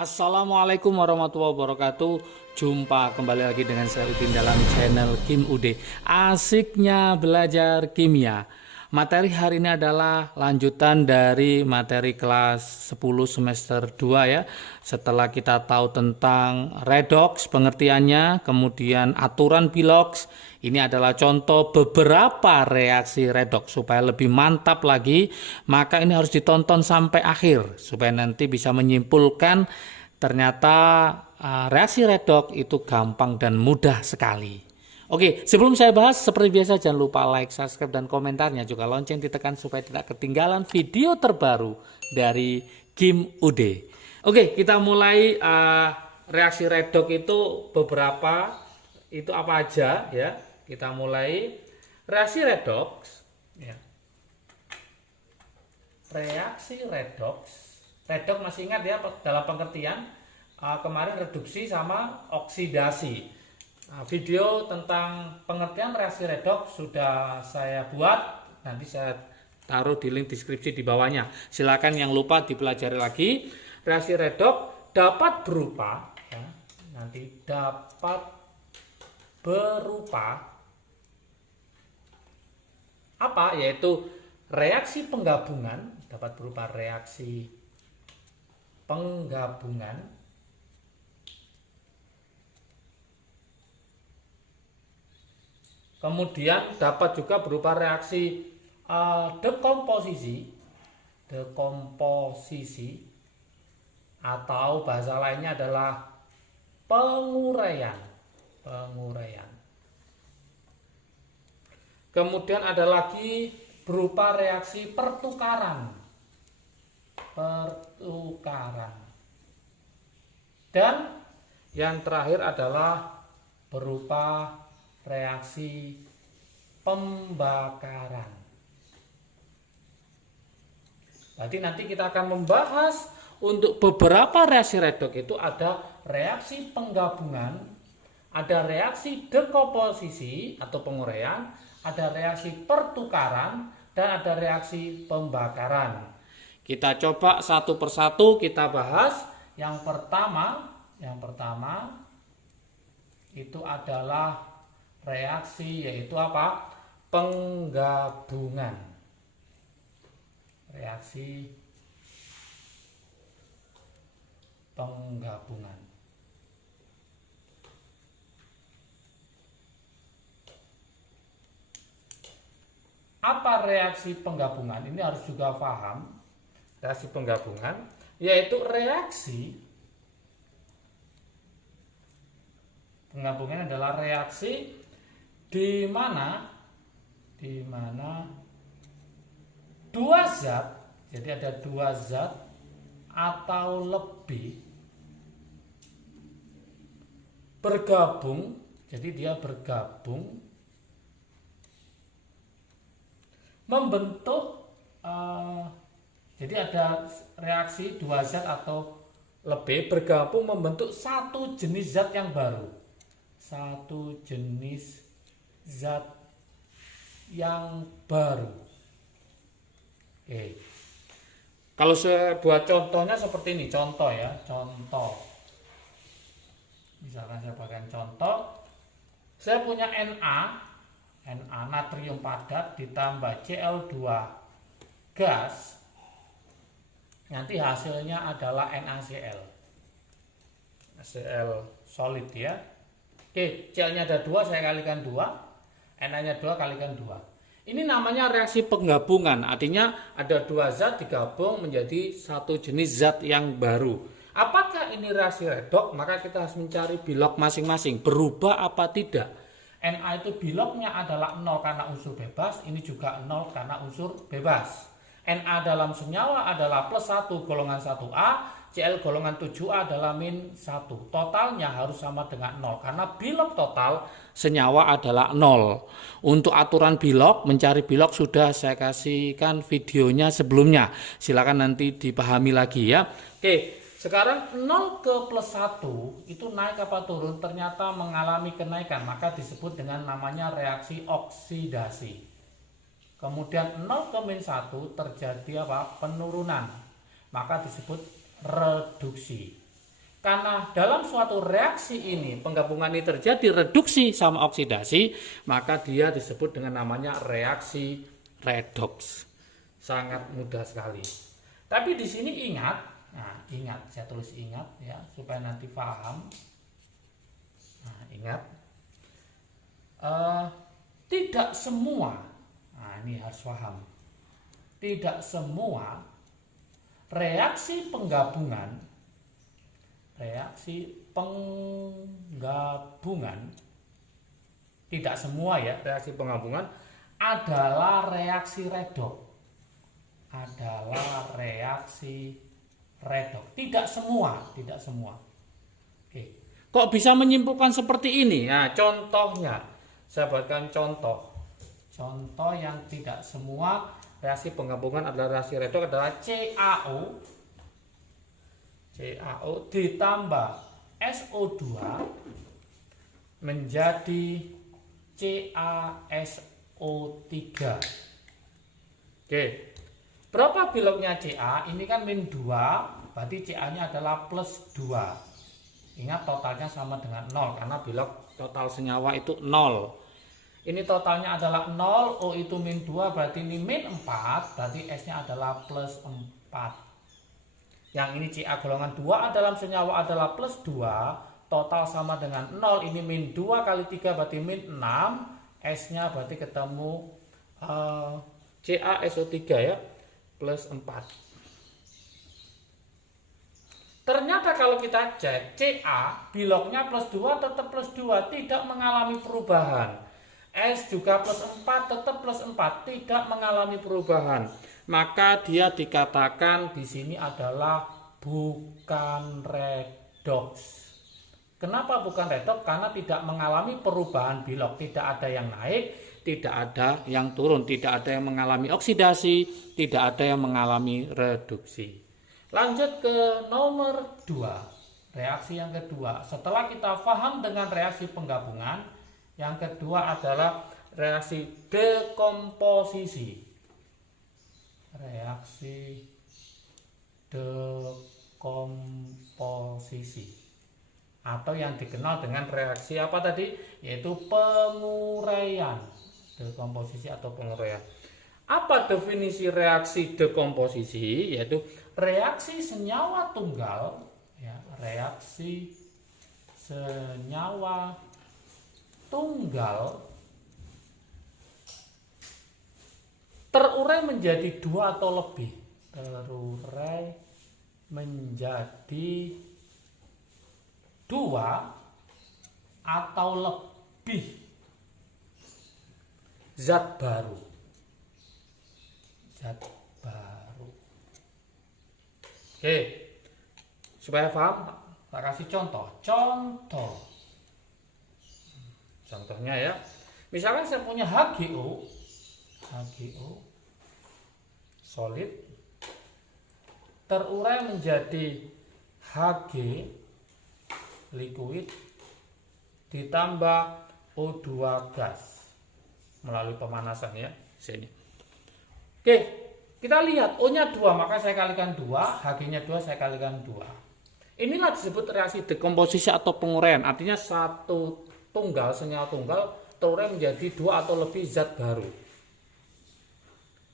Assalamualaikum warahmatullahi wabarakatuh. Jumpa kembali lagi dengan saya Udin dalam channel Kim UD. Asiknya belajar kimia. Materi hari ini adalah lanjutan dari materi kelas 10 semester 2 ya. Setelah kita tahu tentang redox pengertiannya, kemudian aturan Bilox, ini adalah contoh beberapa reaksi redox. Supaya lebih mantap lagi, maka ini harus ditonton sampai akhir supaya nanti bisa menyimpulkan ternyata reaksi redox itu gampang dan mudah sekali. Oke, sebelum saya bahas, seperti biasa jangan lupa like, subscribe, dan komentarnya. Juga lonceng ditekan supaya tidak ketinggalan video terbaru dari Kim UD. Oke, kita mulai reaksi redox itu beberapa, itu apa aja ya. Kita mulai reaksi redox. Ya. Reaksi redox. Redox masih ingat ya dalam pengertian kemarin reduksi sama oksidasi. Video tentang pengertian reaksi redox sudah saya buat, nanti saya taruh di link deskripsi di bawahnya. Silakan yang lupa dipelajari lagi. Reaksi redox dapat berupa, ya, nanti dapat berupa apa? Yaitu reaksi penggabungan, dapat berupa reaksi penggabungan. Kemudian dapat juga berupa reaksi dekomposisi atau bahasa lainnya adalah penguraian. Kemudian ada lagi berupa reaksi pertukaran. Dan yang terakhir adalah berupa reaksi pembakaran. Berarti nanti kita akan membahas untuk beberapa reaksi redox itu ada reaksi penggabungan, ada reaksi dekomposisi atau penguraian, ada reaksi pertukaran, dan ada reaksi pembakaran. Kita coba satu persatu kita bahas. Yang pertama itu adalah reaksi, yaitu apa? Penggabungan. Reaksi penggabungan. Apa reaksi penggabungan? Ini harus juga paham. Reaksi penggabungan yaitu reaksi penggabungan adalah reaksi di mana dua zat, jadi ada dua zat atau lebih bergabung, jadi dia bergabung membentuk jadi ada reaksi dua zat atau lebih bergabung membentuk satu jenis zat yang baru. Satu jenis zat yang baru. Oke. Kalau saya buat contohnya seperti ini, contoh ya, contoh. Misalkan saya buatkan contoh, saya punya Na natrium padat ditambah Cl2 gas. Nanti hasilnya adalah NaCl. NaCl solid ya. Oke, Cl-nya ada 2, saya kalikan 2. Na-nya 2 kalikan 2. Ini namanya reaksi penggabungan. Artinya ada dua zat digabung menjadi satu jenis zat yang baru. Apakah ini reaksi redox? Maka kita harus mencari Bilox masing-masing. Berubah apa tidak? Na itu Biloxnya adalah 0 karena unsur bebas. Ini juga 0 karena unsur bebas. Na dalam senyawa adalah plus 1 golongan 1A. Cl golongan 7A adalah min 1. Totalnya harus sama dengan 0 karena Bilox total senyawa adalah 0. Untuk aturan Bilox, mencari Bilox sudah saya kasihkan videonya sebelumnya. Silakan nanti dipahami lagi ya. Oke, sekarang 0 ke plus 1 itu naik apa turun? Ternyata mengalami kenaikan, maka disebut dengan namanya reaksi oksidasi. Kemudian 0 ke min 1 terjadi apa? Penurunan, maka disebut reduksi. Karena dalam suatu reaksi ini penggabungan ini terjadi reduksi sama oksidasi, maka dia disebut dengan namanya reaksi redoks. Sangat mudah sekali. Tapi di sini ingat, nah ingat, saya tulis ingat ya supaya nanti paham. Nah ingat, tidak semua, nah ini harus paham, tidak semua reaksi penggabungan tidak semua ya reaksi penggabungan adalah reaksi redoks. Tidak semua. Oke. Kok bisa menyimpulkan seperti ini? Nah, contohnya saya buatkan contoh yang tidak semua reaksi penggabungan adalah reaksi redoks adalah CaO ditambah SO2 menjadi CaSO3. Oke. Berapa biloknya Ca? Ini kan min 2, berarti Ca-nya adalah plus 2. Ingat totalnya sama dengan 0 karena bilok total senyawa itu 0. Ini totalnya adalah 0, O itu min 2, berarti ini min 4, berarti S-nya adalah plus 4. Yang ini Ca golongan 2 dalam senyawa adalah plus 2, total sama dengan 0, ini min 2 kali 3 berarti min 6, S-nya berarti ketemu CaSO3 ya, plus 4. Ternyata kalau kita cek Ca biloknya plus 2 tetap plus 2, tidak mengalami perubahan. S juga plus 4 tetap plus 4, tidak mengalami perubahan. Maka dia dikatakan di sini adalah bukan redoks. Kenapa bukan redoks? Karena tidak mengalami perubahan bilok, tidak ada yang naik, tidak ada yang turun, tidak ada yang mengalami oksidasi, tidak ada yang mengalami reduksi. Lanjut ke nomor 2, reaksi yang kedua. Setelah kita paham dengan reaksi penggabungan, yang kedua adalah reaksi dekomposisi. Reaksi dekomposisi atau yang dikenal dengan reaksi apa tadi, yaitu penguraian. Dekomposisi atau penguraian. Apa definisi reaksi dekomposisi? Yaitu reaksi senyawa tunggal ya, reaksi senyawa tunggal terurai menjadi 2 atau lebih. Terurai menjadi 2 atau lebih zat baru. Oke, supaya paham, saya kasih contoh. Contohnya ya, misalkan saya punya HgO solid terurai menjadi Hg liquid ditambah O2 gas melalui pemanasan ya sini. Oke, kita lihat O-nya 2, maka saya kalikan 2, Hg-nya 2, saya kalikan 2. Inilah disebut reaksi dekomposisi atau penguraian. Artinya satu tunggal, senyawa tunggal terurai menjadi 2 atau lebih zat baru.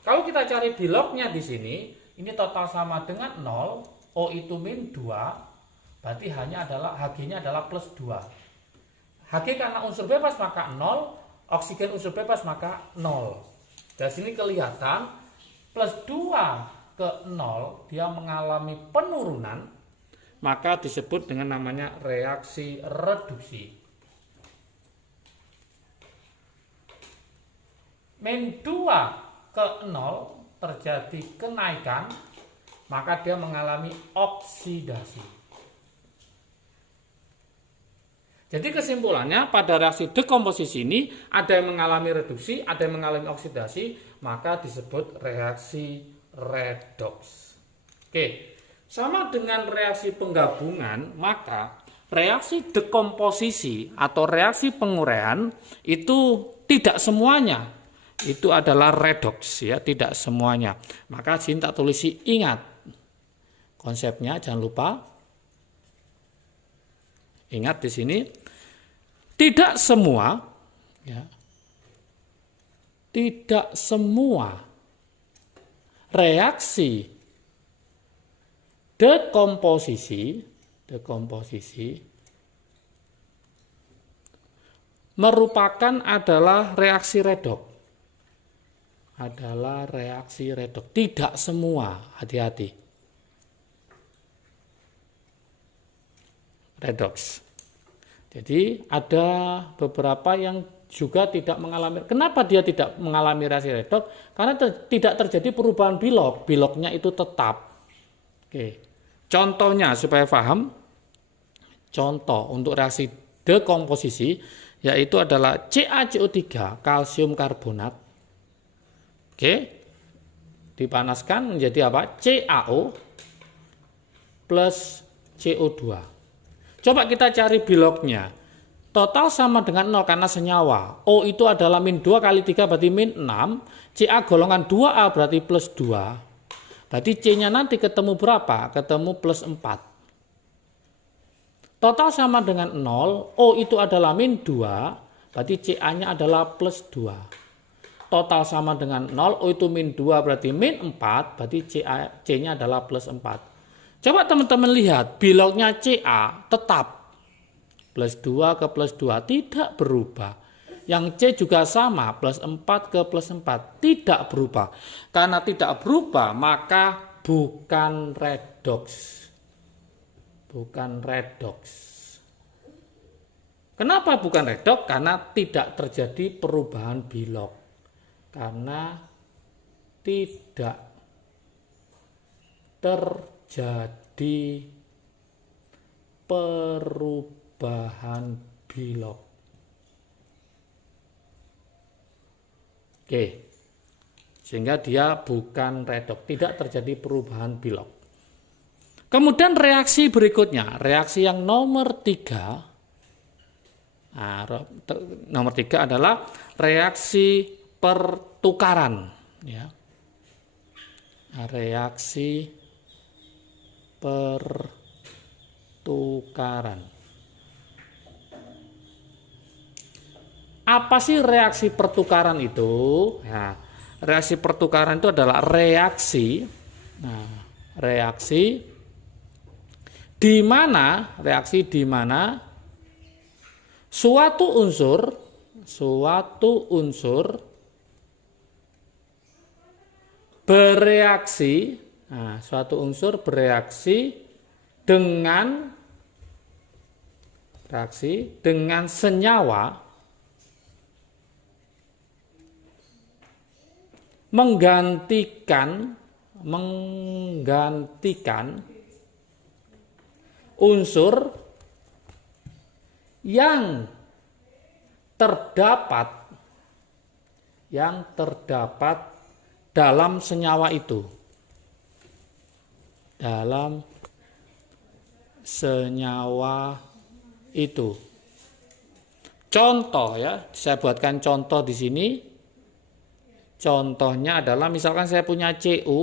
Kalau kita cari biloknya di sini, ini total sama dengan 0, O itu min 2, berarti hanya adalah Hg-nya adalah plus 2. Hg karena unsur bebas maka 0, oksigen unsur bebas maka 0. Dari sini kelihatan plus 2 ke 0 dia mengalami penurunan, maka disebut dengan namanya reaksi reduksi. Min 2 ke 0 terjadi kenaikan, maka dia mengalami oksidasi. Jadi kesimpulannya pada reaksi dekomposisi ini ada yang mengalami reduksi, ada yang mengalami oksidasi, maka disebut reaksi redoks. Oke, sama dengan reaksi penggabungan, maka reaksi dekomposisi atau reaksi penguraian itu tidak semuanya itu adalah redoks ya, tidak semuanya. Maka sini tak tulis, ingat konsepnya, jangan lupa. Ingat di sini tidak semua ya, tidak semua reaksi dekomposisi merupakan adalah reaksi redoks. Tidak semua, hati-hati. Redoks. Jadi ada beberapa yang juga tidak mengalami. Kenapa dia tidak mengalami reaksi redoks? Karena tidak terjadi perubahan bilok. Biloknya itu tetap. Oke. Contohnya supaya paham. Contoh untuk reaksi dekomposisi yaitu adalah CaCO3, kalsium karbonat. Oke. Dipanaskan menjadi apa? CaO plus CO2. Coba kita cari biloknya. Total sama dengan 0 karena senyawa. O itu adalah min 2 kali 3 berarti min 6. Ca golongan 2A berarti plus 2. Berarti C-nya nanti ketemu berapa? Ketemu plus 4. Total sama dengan 0. O itu adalah min 2. Berarti Ca-nya adalah plus 2. Total sama dengan 0. O itu min 2 berarti min 4. Berarti C-nya adalah plus 4. Coba teman-teman lihat, biloknya Ca tetap. Plus 2 ke plus 2 tidak berubah. Yang C juga sama, plus 4 ke plus 4 tidak berubah. Karena tidak berubah, maka bukan redoks. Bukan redoks. Kenapa bukan redoks? Karena tidak terjadi perubahan bilok. Karena tidak terjadi perubahan bilok. Oke. Sehingga dia bukan redoks, tidak terjadi perubahan bilok. Kemudian reaksi berikutnya, reaksi yang nomor 3. Nah, nomor 3 adalah reaksi pertukaran, ya. Reaksi pertukaran. Apa sih reaksi pertukaran itu? Nah, reaksi pertukaran itu adalah reaksi. Nah, reaksi di mana suatu unsur bereaksi. Nah, suatu unsur bereaksi dengan senyawa menggantikan unsur yang terdapat dalam senyawa itu. Contoh ya, saya buatkan contoh di sini. Contohnya adalah misalkan saya punya Cu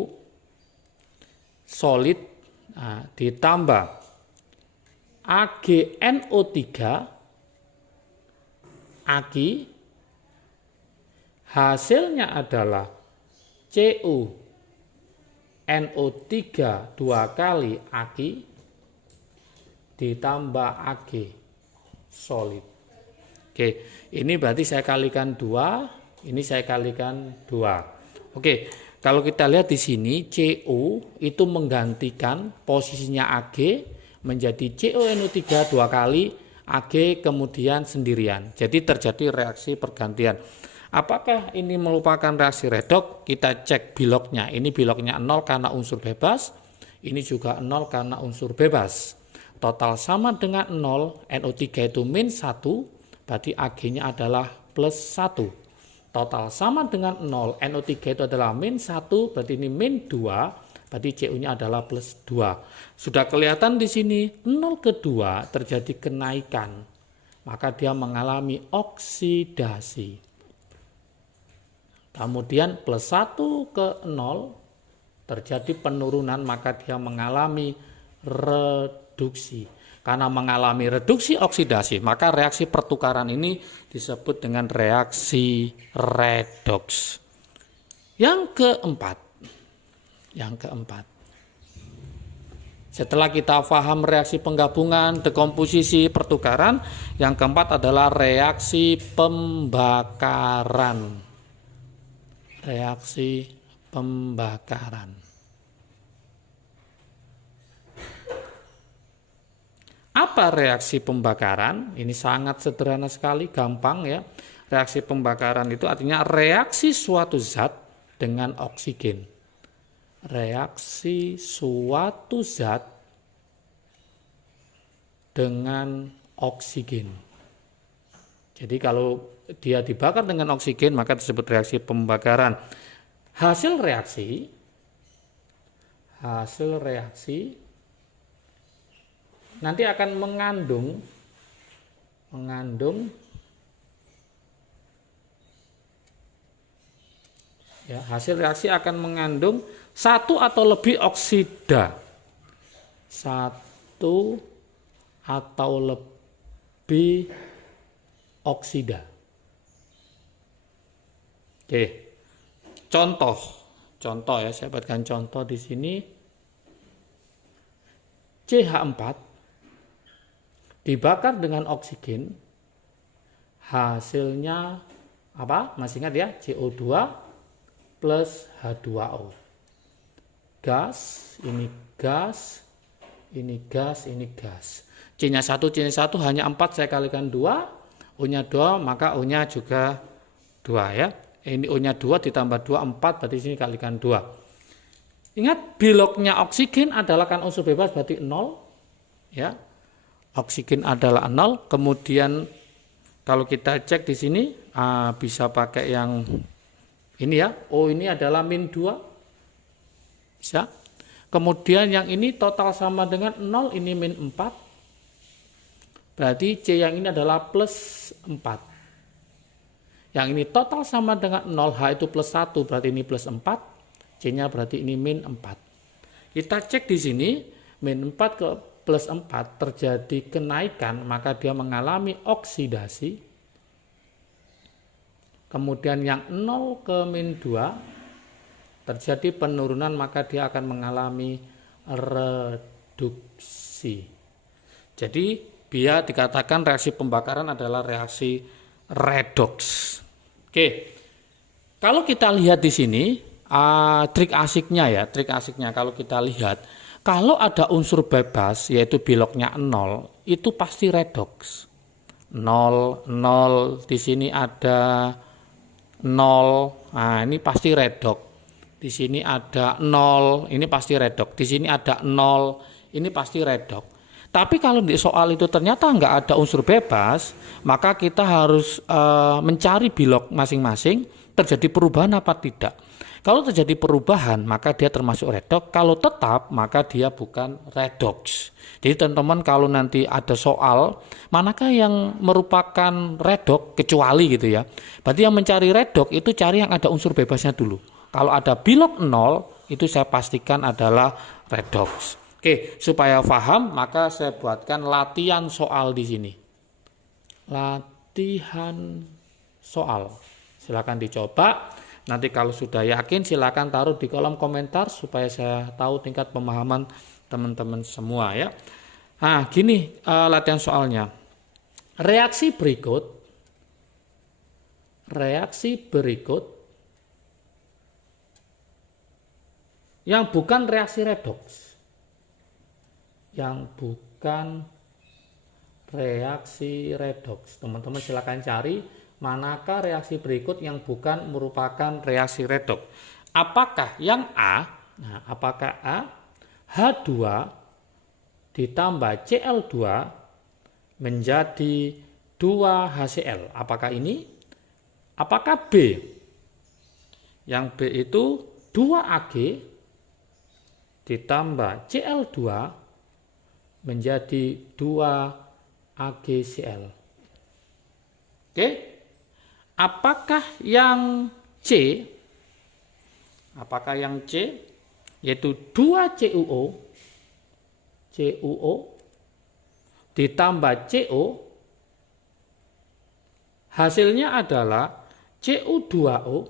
solid, nah, ditambah AgNO3 Agi, hasilnya adalah CuNO3 2 kali Agi ditambah Ag solid. Oke, ini berarti saya kalikan 2. Ini saya kalikan 2. Oke, kalau kita lihat di sini Cu itu menggantikan posisinya Ag menjadi CuNO3 2 kali Ag kemudian sendirian. Jadi terjadi reaksi pergantian. Apakah ini merupakan reaksi redoks? Kita cek biloknya. Ini biloknya 0 karena unsur bebas. Ini juga 0 karena unsur bebas. Total sama dengan 0. NO3 itu min 1. Berarti Ag-nya adalah plus 1. Total sama dengan 0, NO3 itu adalah min 1, berarti ini min 2, berarti Cu-nya adalah plus 2. Sudah kelihatan di sini 0 ke 2 terjadi kenaikan, maka dia mengalami oksidasi. Kemudian plus 1 ke 0 terjadi penurunan, maka dia mengalami reduksi. Karena mengalami reduksi oksidasi, maka reaksi pertukaran ini disebut dengan reaksi redoks. Yang keempat, setelah kita paham reaksi penggabungan, dekomposisi, pertukaran, yang keempat adalah reaksi pembakaran. Reaksi pembakaran. Apa reaksi pembakaran? Ini sangat sederhana sekali, gampang ya. Reaksi pembakaran itu artinya reaksi suatu zat dengan oksigen. Reaksi suatu zat dengan oksigen. Jadi kalau dia dibakar dengan oksigen maka disebut reaksi pembakaran. Hasil reaksi nanti akan mengandung ya, hasil reaksi akan mengandung satu atau lebih oksida. Satu atau lebih oksida. Oke. Contoh ya, saya buatkan contoh di sini. CH4 dibakar dengan oksigen, hasilnya apa? Masih ingat ya, CO2 plus H2O. Gas, ini gas, ini gas, ini gas. C-nya 1 hanya 4, saya kalikan 2, O-nya 2, maka O-nya juga 2 ya. Ini O-nya 2 ditambah 2, 4, berarti sini kalikan 2. Ingat, biloknya oksigen adalah kan unsur bebas, berarti 0 ya. Oksigen adalah 0, kemudian kalau kita cek di sini bisa pakai yang ini ya, O ini adalah min 2, bisa. Kemudian yang ini total sama dengan 0, ini min 4, berarti C yang ini adalah plus 4. Yang ini total sama dengan 0, H itu plus 1, berarti ini plus 4, C-nya berarti ini min 4. Kita cek di sini, min 4 ke plus 4 terjadi kenaikan, maka dia mengalami oksidasi. Kemudian yang 0 ke min 2 terjadi penurunan, maka dia akan mengalami reduksi. Jadi biar dikatakan reaksi pembakaran adalah reaksi redoks. Oke, kalau kita lihat di sini trik asiknya kalau kita lihat, kalau ada unsur bebas yaitu biloknya 0, itu pasti redoks. 0, 0, di sini ada 0, nah ini pasti redok. Di sini ada 0, ini pasti redok. Di sini ada 0, ini pasti redok. Tapi kalau di soal itu ternyata nggak ada unsur bebas, maka kita harus mencari bilok masing-masing, terjadi perubahan apa tidak. Kalau terjadi perubahan, maka dia termasuk redoks. Kalau tetap, maka dia bukan redoks. Jadi teman-teman kalau nanti ada soal, manakah yang merupakan redoks, kecuali gitu ya. Berarti yang mencari redoks itu cari yang ada unsur bebasnya dulu. Kalau ada bilok 0, itu saya pastikan adalah redoks. Oke, supaya paham, maka saya buatkan latihan soal di sini. Latihan soal. Silakan dicoba. Nanti kalau sudah yakin silakan taruh di kolom komentar supaya saya tahu tingkat pemahaman teman-teman semua ya. Nah, gini latihan soalnya. Reaksi berikut yang bukan reaksi redoks. Teman-teman silakan cari manakah reaksi berikut yang bukan merupakan reaksi redoks. Apakah yang A? Nah, apakah A? H2 ditambah Cl2 menjadi 2HCl. Apakah ini? Apakah B? Yang B itu 2Ag ditambah Cl2 menjadi 2AgCl. Oke? Apakah yang C? Apakah yang C? Yaitu 2CuO ditambah CO, hasilnya adalah Cu2O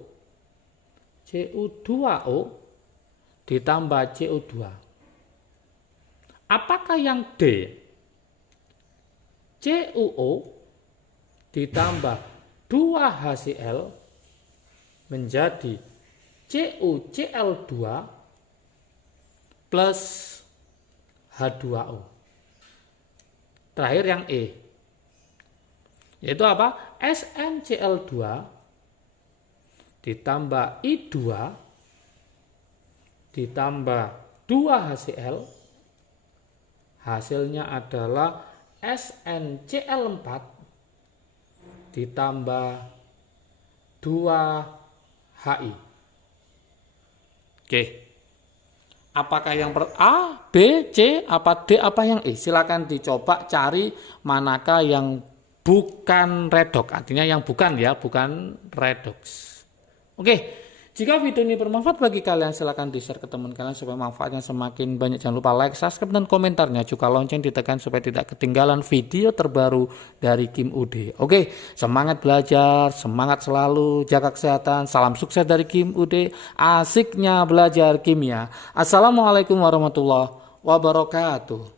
ditambah CO2. Apakah yang D? CuO ditambah 2HCl menjadi CuCl2 plus H2O. Terakhir yang E, yaitu apa? SnCl2 ditambah I2 ditambah 2HCl, hasilnya adalah SnCl4 ditambah 2Hi. Oke. Apakah yang A, B, C, apa D, apa yang E? Silakan dicoba cari manakah yang bukan redox, artinya yang bukan ya, bukan redox. Oke. Jika video ini bermanfaat bagi kalian, silahkan di-share ke teman kalian supaya manfaatnya semakin banyak. Jangan lupa like, subscribe, dan komentarnya. Juga lonceng ditekan supaya tidak ketinggalan video terbaru dari Kim UD. Oke, semangat belajar, semangat selalu, jaga kesehatan. Salam sukses dari Kim UD, asiknya belajar kimia. Assalamualaikum warahmatullahi wabarakatuh.